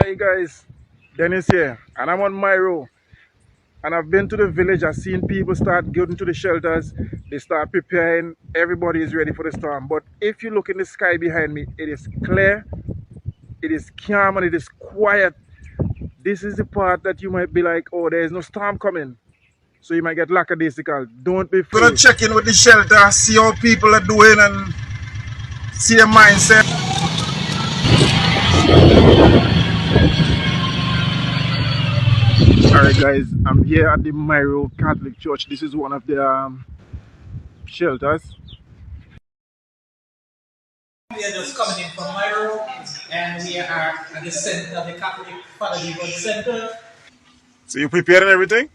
Hi guys, Dennis here, and I'm on Mayreau. And I've been to the village. I've seen people start going to the shelters. They start preparing. Everybody is ready for the storm. But if you look in the sky behind me, it is clear, it is calm, and it is quiet. This is the part that you might be like, oh, there is no storm coming. So you might get lackadaisical. Don't be afraid. Gonna check in with the shelter, see how people are doing, and see their mindset. Alright guys, I'm here at the Mayreau Catholic Church. This is one of the shelters. We are just coming in from Mayreau, and we are at the center of the Catholic Father Devote Center. So you prepared and everything?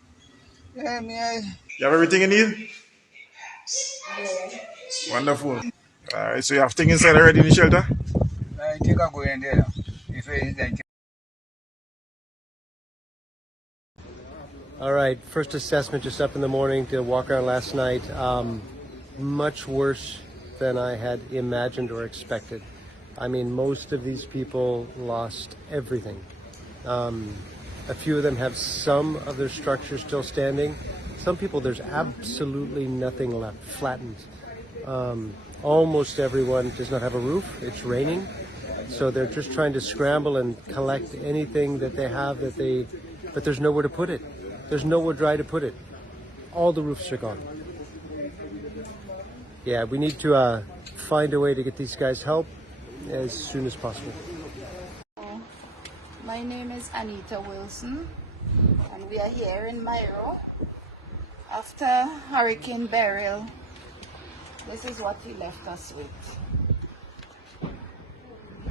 Yeah, me, You have everything you need? Wonderful. Alright, so you have things inside already in the shelter? I think I go in there. If it is All right, first assessment just up in the morning to walk around last night. Much worse than I had imagined or expected. I mean, most of these people lost everything. A few of them have some of their structures still standing. Some people, there's absolutely nothing left, flattened. Almost everyone does not have a roof. It's raining. So they're just trying to scramble and collect anything that they have but there's nowhere to put it. There's nowhere dry to put it. All the roofs are gone. Yeah, we need to find a way to get these guys help as soon as possible. My name is Anita Wilson, and we are here in Mayreau. After Hurricane Beryl, this is what he left us with.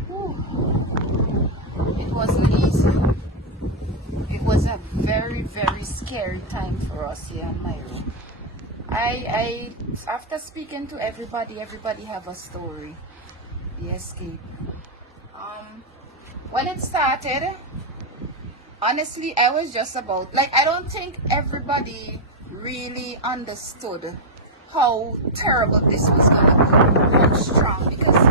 Whew. It wasn't easy. It was a very, very scary time for us here in Mayreau. After speaking to everybody have a story. The escape. When it started, honestly, I was just about, I don't think everybody really understood how terrible this was going to be, how strong, because I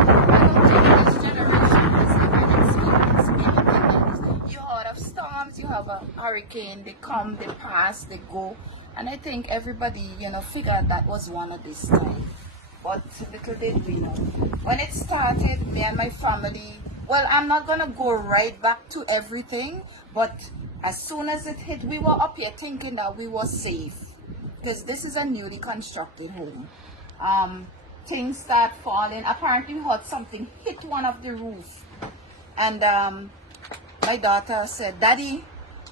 don't think this generation has ever experienced anything like this. You heard of storms, you have a hurricane, they come, they pass, they go, and I think everybody, figured that was one of this time. But little did we know. When it started, me and my family, well, I'm not going to go right back to everything, but as soon as it hit, we were up here thinking that we were safe, because this is a newly constructed home. Things start falling. Apparently, we heard something hit one of the roof, and my daughter said, "Daddy,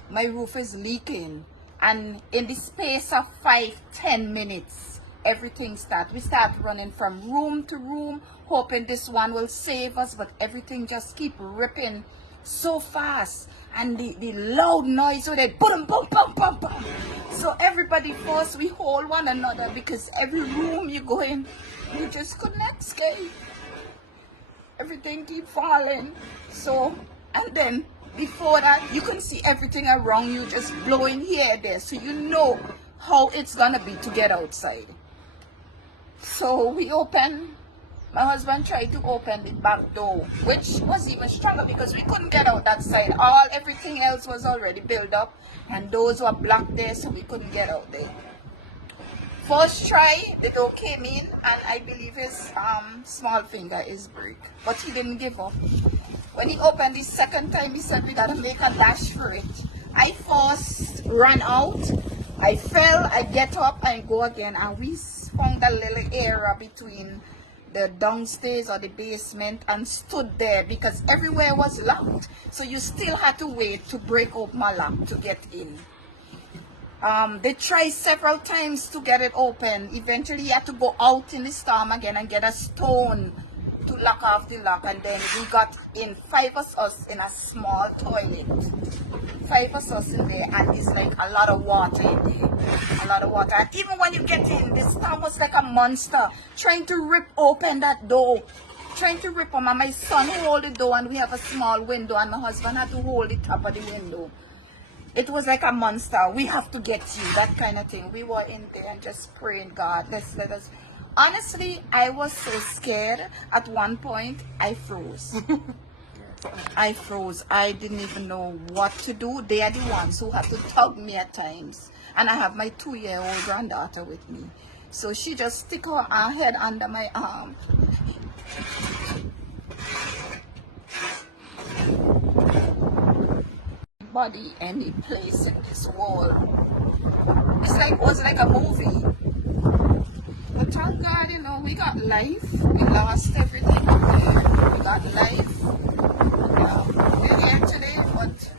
my roof is leaking." And in the space of 5-10 minutes, everything we start running from room to room, hoping this one will save us, but everything just keep ripping so fast, and the loud noise with it, boom, boom, boom, boom, boom. So everybody first, we hold one another, because every room you go in, you just couldn't escape. Everything keep falling. So, and then before that, you can see everything around you just blowing here and there, so you know how it's gonna be to get outside. So my husband tried to open the back door, which was even stronger because we couldn't get out that side. Everything else was already built up, and doors were blocked there, so we couldn't get out there. First try, the door came in, and I believe his small finger is break, but he didn't give up. When he opened the second time, he said, "We gotta make a dash for it." I first ran out, I fell, I get up and go again, and we found a little area between the downstairs or the basement and stood there, because everywhere was locked, so you still had to wait to break open my lock to get in. They tried several times to get it open. Eventually you had to go out in the storm again and get a stone to lock off the lock, and then we got in, 5 of us in a small toilet. 5 of us in there, and it's like a lot of water in there. A lot of water. And even when you get in, the storm was like a monster trying to rip open that door. Trying to rip them, and my son hold the door, and we have a small window, and my husband had to hold the top of the window. It was like a monster. We have to get you, that kind of thing. We were in there and just praying, God, let us. Honestly, I was so scared. At one point, I froze. I froze. I didn't even know what to do. They are the ones who have to tug me at times. And I have my 2-year-old granddaughter with me. So she just stick her head under my arm. Body any place in this world. It was like a movie. But thank God, you know, we got life. We lost everything up there. We got life. We're here today, but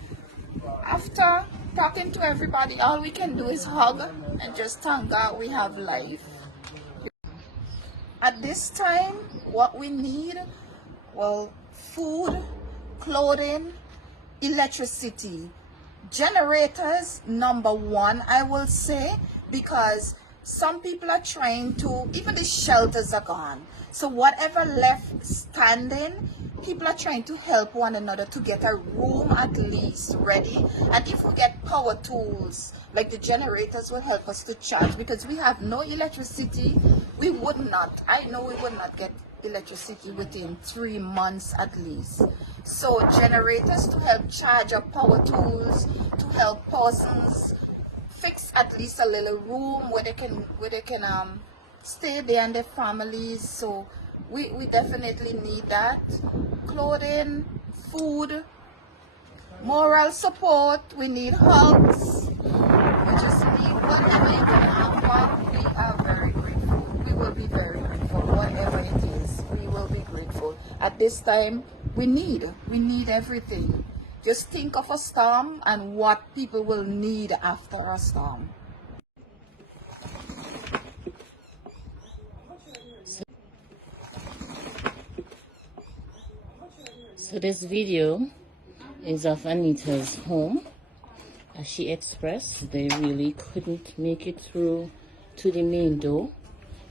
after talking to everybody, all we can do is hug and just thank God we have life. At this time, what we need, well, food, clothing, electricity, generators, number one, I will say, because some people are trying to, even the shelters are gone. So whatever left standing, people are trying to help one another to get a room at least ready. And if we get power tools, like the generators will help us to charge, because we have no electricity. We would not, I know we would not get electricity within 3 months at least. So generators to help charge up power tools, to help persons fix at least a little room where they can stay there and their families. So we definitely need that. Clothing, food, moral support, we need hugs. We just need whatever you can offer. We are very grateful. We will be very grateful. Whatever it is, we will be grateful. At this time, we need everything. Just think of a storm and what people will need after a storm. So this video is of Anita's home. As she expressed, they really couldn't make it through to the main door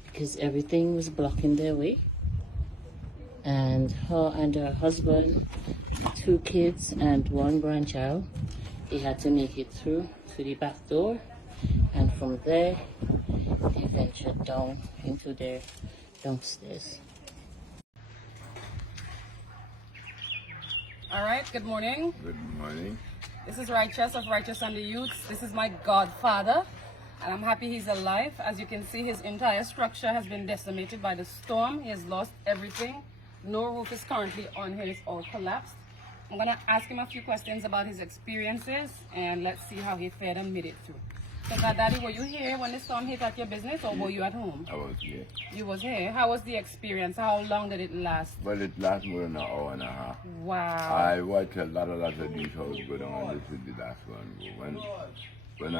because everything was blocking their way. And her and her husband, 2 kids and 1 grandchild, they had to make it through to the back door, and from there they ventured down into their downstairs. All right, good morning. Good morning. This is Righteous of Righteous and the Youths. This is my godfather, and I'm happy he's alive. As you can see, his entire structure has been decimated by the storm. He has lost everything. No roof is currently on here. It's all collapsed. I'm going to ask him a few questions about his experiences, and let's see how he fared and made it through. So, Daddy, were you here when the storm hit at your business, or were you at home? I was here. You was here. How was the experience? How long did it last? Well, it lasted more than an hour and a half. Wow. I watched a lot of these houses go down, and this is the last one go. When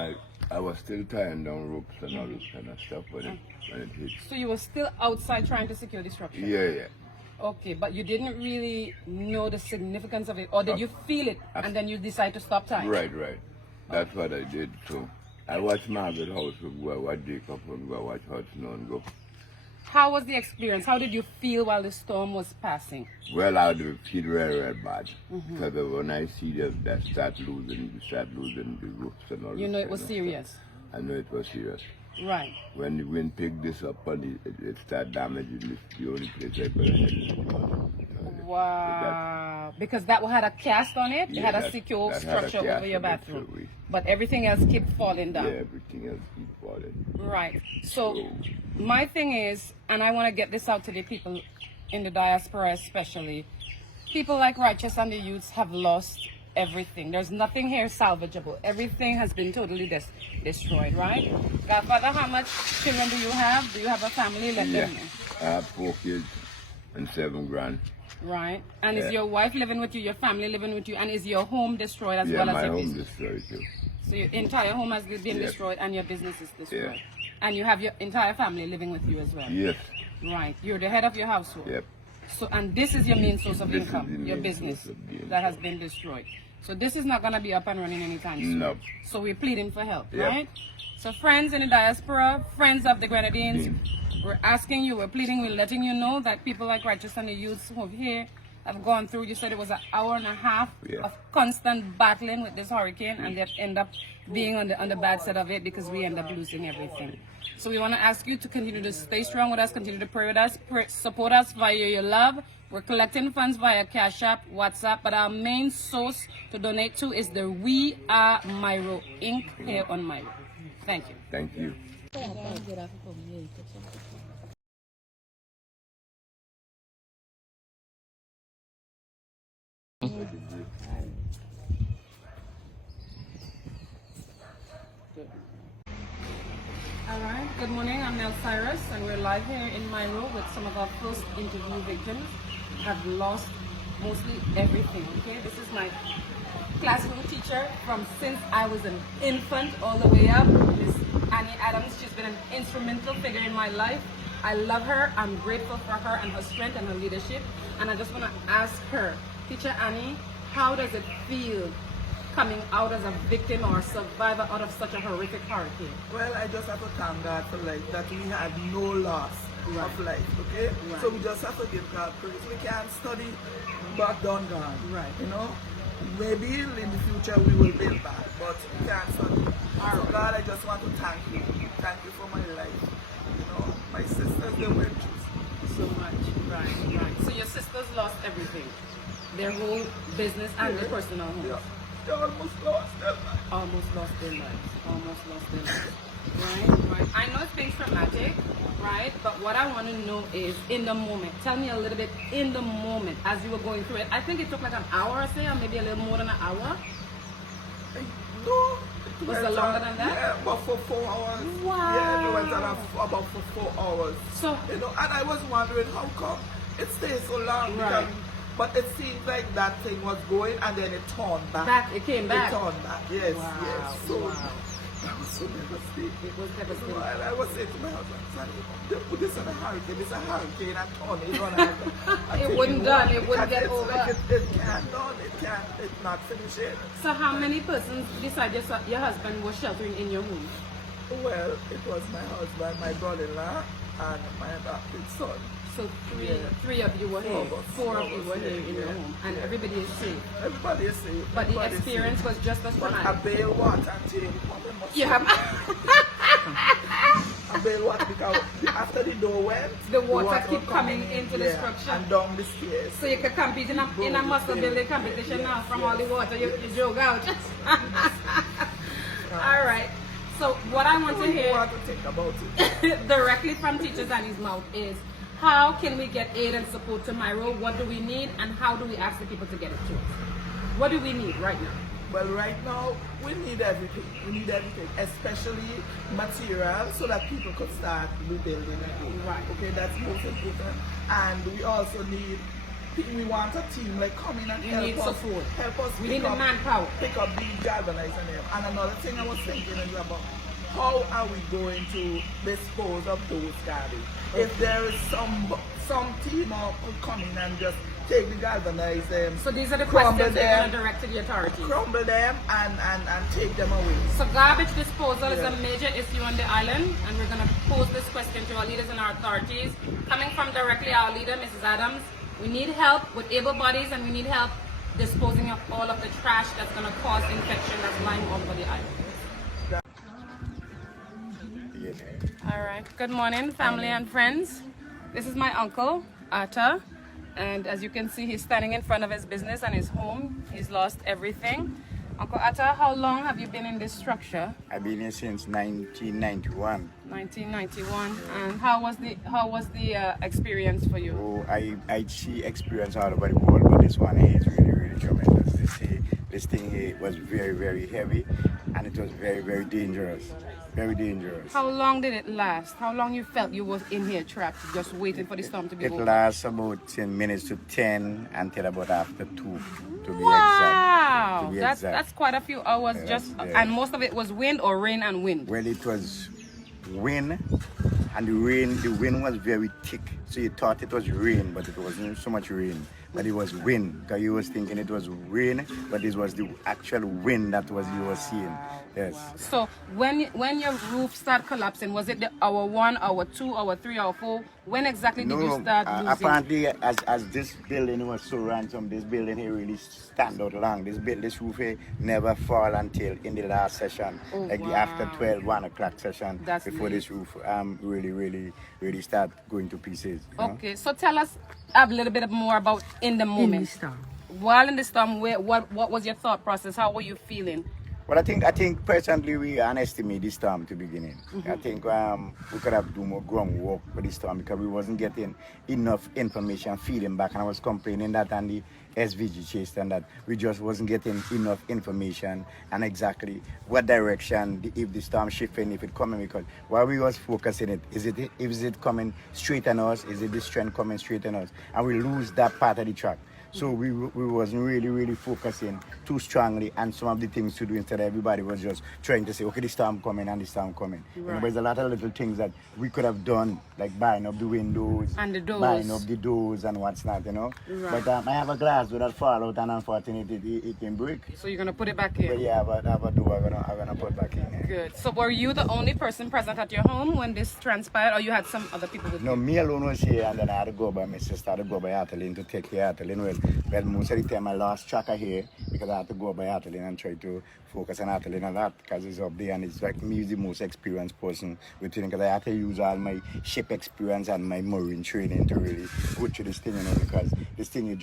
I was still tying down ropes and all this kind of stuff when it hit. So you were still outside trying to secure the structure? Yeah. Okay, but you didn't really know the significance of it, or did you feel it and then you decide to stop tying? Right. That's what I did. So I watched Margaret house go, I watched Jacob go, I watched Hudson and go. How was the experience? How did you feel while the storm was passing? Well, I would feel very bad. Because when I see that start losing the roofs and all. You know it was serious. I know it was serious. Right. When the wind picked this up and it started damaging the only place I could have. Wow. Because that had a cast on it? It had a secure structure over your bathroom. But everything else kept falling down. Yeah, everything else kept falling. Right. So my thing is, and I want to get this out to the people in the diaspora especially, people like Righteous and the Youths have lost everything. There's nothing here salvageable. Everything has been totally destroyed, right? Godfather, how much children do you have? Do you have a family? Let them know. I have 4 kids and 7 grand. Right. And is your wife living with you, your family living with you, and is your home destroyed as well as your business? Yeah, my home destroyed too. So your entire home has been destroyed and your business is destroyed? And you have your entire family living with you as well? Yes. Right. You're the head of your household? Yep. So, and this is your main source of income, your business that has been destroyed. So this is not going to be up and running anytime soon. No. So we're pleading for help, right? So friends in the diaspora, friends of the Grenadines, we're asking you, we're pleading, we're letting you know that people like Righteous and the Youths who are here have gone through, you said it was an hour and a half of constant battling with this hurricane, and they've end up being on the bad side of it because we end up losing everything. So we want to ask you to continue to stay strong with us, continue to pray with us, support us via your love. We're collecting funds via Cash App, WhatsApp, but our main source to donate to is the We Are Mayreau Inc. here on Mayreau. Thank you. Thank you. Alright, good morning, I'm Nell, Cyrus, and we're live here in Mayreau with some of our first interview victims. Have lost mostly everything, okay? This is my classroom teacher from since I was an infant all the way up, Miss Annie Adams. She's been an instrumental figure in my life. I love her, I'm grateful for her and her strength and her leadership, and I just want to ask her, Teacher Annie, how does it feel coming out as a victim or a survivor out of such a horrific hurricane? Well, I just have to thank God for life, that we had no loss of life, okay? Right. So we just have to give God praise. We can't study back down gone, Right. you know? Maybe in the future we will build back, but we can't study. So God, I just want to thank you. Thank you for my life. You know, my sisters, they went through so much. Right. So your sisters lost everything. Their whole business and their personal homes. Yeah. They almost lost their life. Almost lost their lives. Right. I know it's been traumatic, right? But what I want to know is in the moment. Tell me a little bit in the moment as you were going through it. I think it took like an hour or so, or maybe a little more than an hour. No. Was it longer than that? Yeah, but for 4 hours. Wow. Yeah, we went on about for 4 hours. So, you know, and I was wondering how come it stays so long. Right. But it seems like that thing was going and then it turned back. It came back. It turned back, yes, Wow. yes. So Wow. I was so devastated. It was devastating. You know, and I was saying to my husband, son, they put this in a hurricane, it's a hurricane and tornado. And It wouldn't done, it wouldn't get it's over. Like it can't done, it's not finishing. So how many persons besides your husband was sheltering in your home? Well, it was my husband, my brother-in-law, and my adopted son. So three of you were here, four of you were here in your home, and everybody is safe. Everybody is safe. But the experience was just as But traumatic. a bail water change. You have a bail water because after the door went, the water keep coming into the structure. And down the stairs. So you could compete in a muscle building competition now from all the water you jog out. All right. So what I want to hear want to think about it. directly from Teacher Annie's mouth is, how can we get aid and support to Mayreau? What do we need, and how do we ask the people to get it to us? What do we need right now? Well, right now, we need everything. We need everything, especially material, so that people could start rebuilding again. Right. Okay, that's most important. And we also need, we want a team like come in and We help need us. support. Help us We pick need the up, manpower. pick up the galvanizing them. And another thing I was thinking is about, how are we going to dispose of those garbage? If there is some team could come in and just take the galvanized them. So these are the crumble questions they're going them, to direct to the authorities. crumble them and take them away. So garbage disposal is a major issue on the island, and we're going to pose this question to our leaders and our authorities. Coming from directly our leader, Mrs. Adams, we need help with able bodies, and we need help disposing of all of the trash that's going to cause infection that's lying all over the island. All right. Good morning, family and friends. This is my uncle, Atta, and as you can see, he's standing in front of his business and his home. He's lost everything. Uncle Atta, how long have you been in this structure? I've been here since 1991. 1991. And how was the experience for you? Oh, I see experience all over the world, but this one here is really, really tremendous. This thing here was very, very heavy, and it was very, very dangerous. Very dangerous. How long did it last? How long you felt you was in here trapped, just waiting for the storm to be It over? lasts about 10 minutes to 10 until about after 2, to be Wow, exact. To be that's exact. quite a few hours. Yeah. And most of it was wind or rain and wind. Well, it was wind, and the wind was very thick. So you thought it was rain, but it wasn't so much rain. But it was wind, because you was thinking it was rain, but it was the actual wind that you were seeing. Yes. So when your roof started collapsing, was it the hour 1, hour 2, hour 3, hour 4? When exactly did you No, start losing? apparently, as this building was so ransom, this building here really stand out long. This roof here never fall until in the last session, Oh, like the wow. after 12, 1 o'clock session, That's before late. this roof really start going to pieces. You know? Okay, so tell us a little bit more about in the moment. In the storm. While in the storm, what was your thought process? How were you feeling? Well, I think personally we underestimate this storm to beginning. I think we could have do more groundwork for this storm because we wasn't getting enough information feeding back, and I was complaining that on the SVG chase and that we just wasn't getting enough information and exactly what direction if the storm shifting, if it coming, because while we was focusing it, is it coming straight on us? Is it this trend coming straight on us? And we lose that part of the track. So we wasn't really focusing too strongly on some of the things to do. Instead, everybody was just trying to say, okay, the storm coming and the storm coming. Right. You know, there's a lot of little things that we could have done, like buying up the windows, and the doors, buying up the doors and what's not, you know. Right. But I have a glass with that fall out, and unfortunately it can break. So you're gonna put it back in? But yeah, but I have a door I'm gonna put back in. Yeah. Good. So were you the only person present at your home when this transpired, or you had some other people with you? No, me alone was here, and then I had to go by my sister, I had to go by Athelin to take care of Athelin. Well, most of the time I lost track of here because I had to go by Athelin and try to focus on Athelin a lot because it's up there, and it's like me is the most experienced person within, because I had to use all my ship experience and my marine training to really go through this thing, you know, because this thing you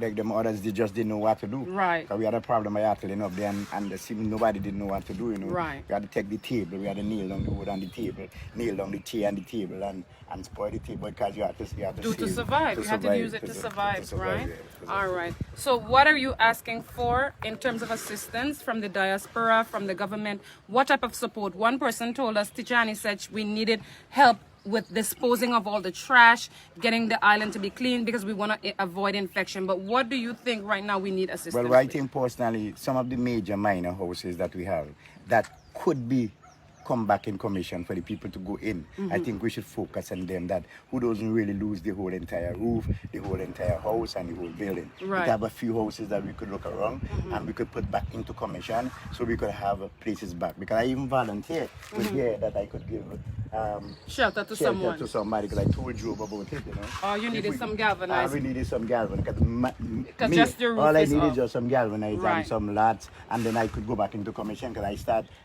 like them others, they just didn't know what to do. Right. Because we had a problem by Athelin up there, and nobody didn't know what to do, you know. Right. We had to take the table, we had to nail down the wood on the table, nail down the tea on the table, and spoil the table because you have to to survive. You have to use it to survive, right? All right. So what are you asking for in terms of assistance from the diaspora, from the government? What type of support? One person told us, Tijani said we needed help with disposing of all the trash, getting the island to be clean because we want to avoid infection. But what do you think right now we need assistance Well, I think personally, some of the major minor houses that we have that could be come back in commission for the people to go in. I think we should focus on them, that who doesn't really lose the whole entire roof, the whole entire house and the whole building. Right. We have a few houses that we could look around and we could put back into commission so we could have places back. Because I even volunteered with here that I could give shelter to someone. To somebody, because I told you about it, you know. Oh, you needed some galvanized. We needed some galvanized. Because just the roof all I is needed up. just some galvanized Right. and some lats, and then I could go back into commission, because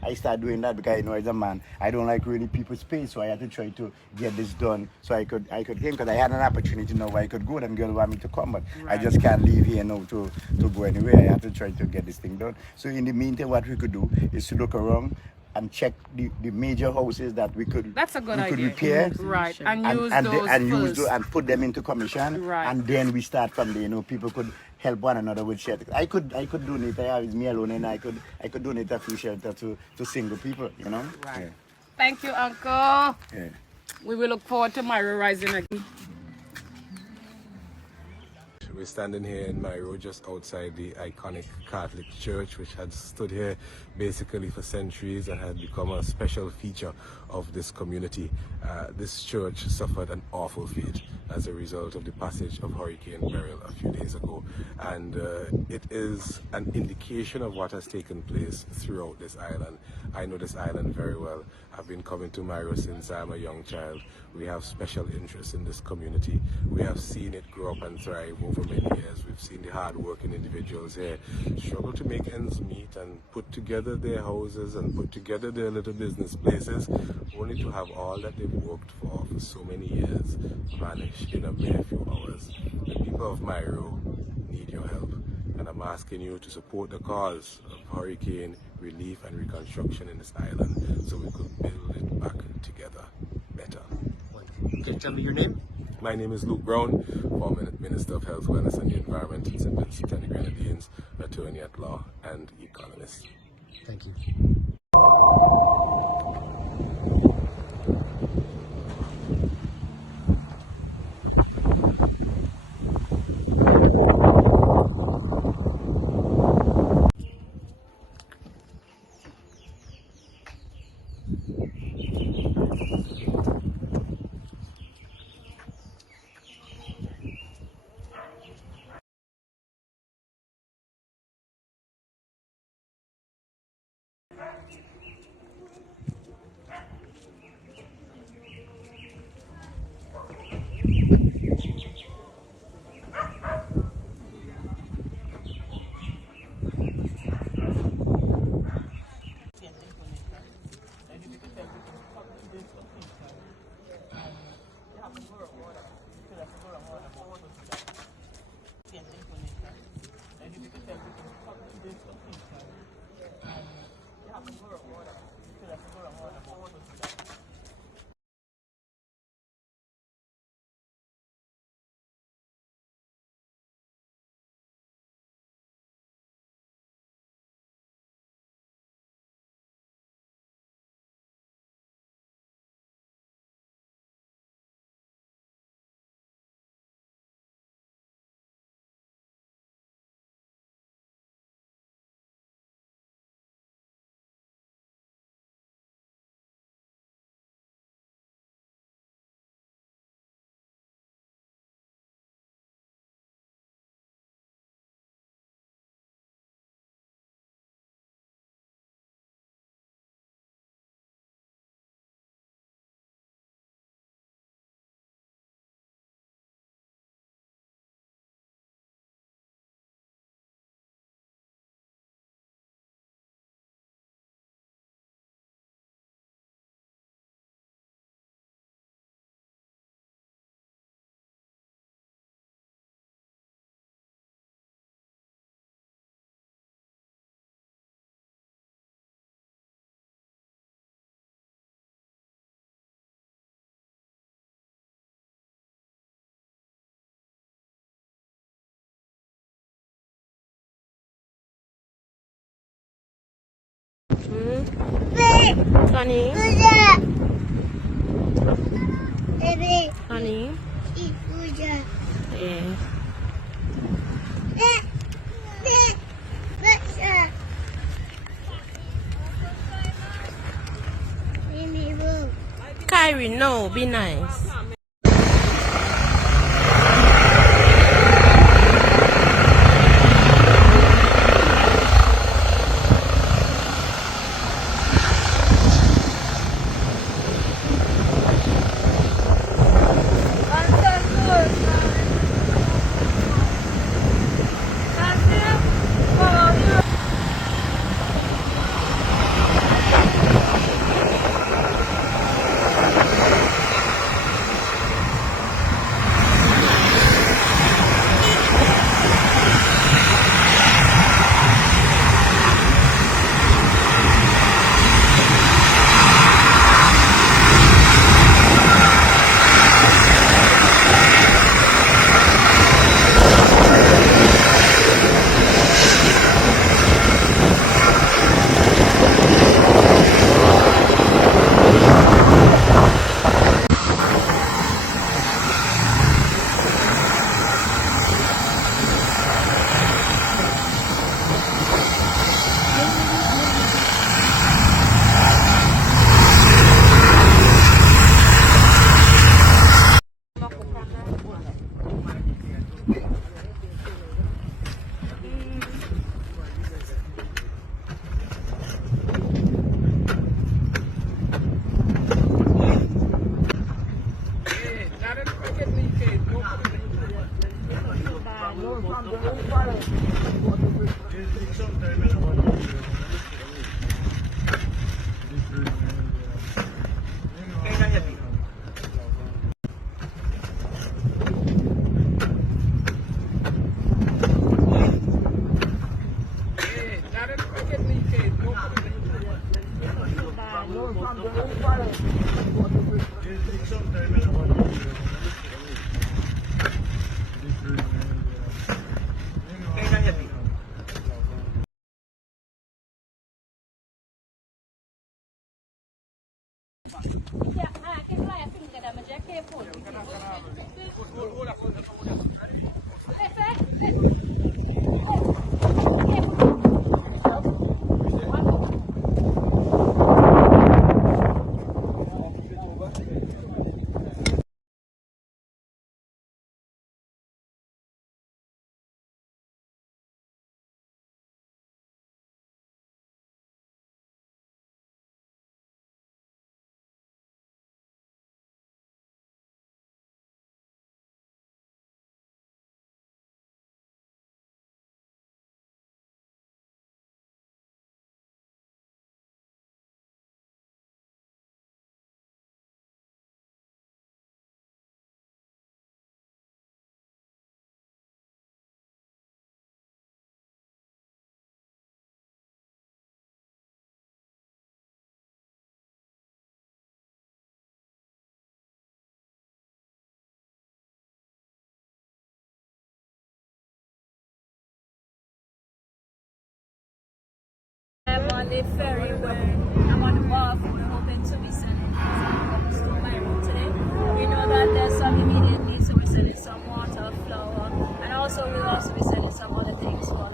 I start doing that because I know as a man, I don't like really people's space, so I had to try to get this done so I could came, because I had an opportunity now where I could go, and girl want me to come, but I just can't leave here now to go anywhere. I have to try to get this thing done. So in the meantime, what we could do is to look around and check the major houses that we could That's a good idea. could repair, Right, and use those first. and put them into commission, Right. and then we start from there. You know, people could help one another with shelter. I could donate. It's me alone, and I could donate a few shelter to single people. You know. Right. Yeah. Thank you, Uncle. Yeah. We will look forward to Mayreau rising again. We're standing here in Mayreau, just outside the iconic Catholic church, which had stood here basically for centuries and had become a special feature of this community. This church suffered an awful fate as a result of the passage of Hurricane Beryl a few days ago, and it is an indication of what has taken place throughout this island. I know this island very well. I've been coming to Mayreau since I'm a young child. We have special interest in this community. We have seen it grow up and thrive over many years. We've seen the hard-working individuals here struggle to make ends meet and put together their houses and put together their little business places, only to have all that they've worked for so many years vanish in a mere few hours. The people of Mayreau need your help, and I'm asking you to support the cause of hurricane relief and reconstruction in this island so we could build it back together better. Can you tell me your name? My name is Luke Brown, former Minister of Health, Wellness and the Environment in St. Vincent and the Grenadines, attorney at law and economist. Thank you. Honey. Honey. Yeah. Kyrie, no, be nice. I'm on the ferry when I'm on the wharf. We're hoping to be sending things to Mayreau today. We know that there's some immediate needs, so we're sending some water, flour, and also we'll also be sending some other things for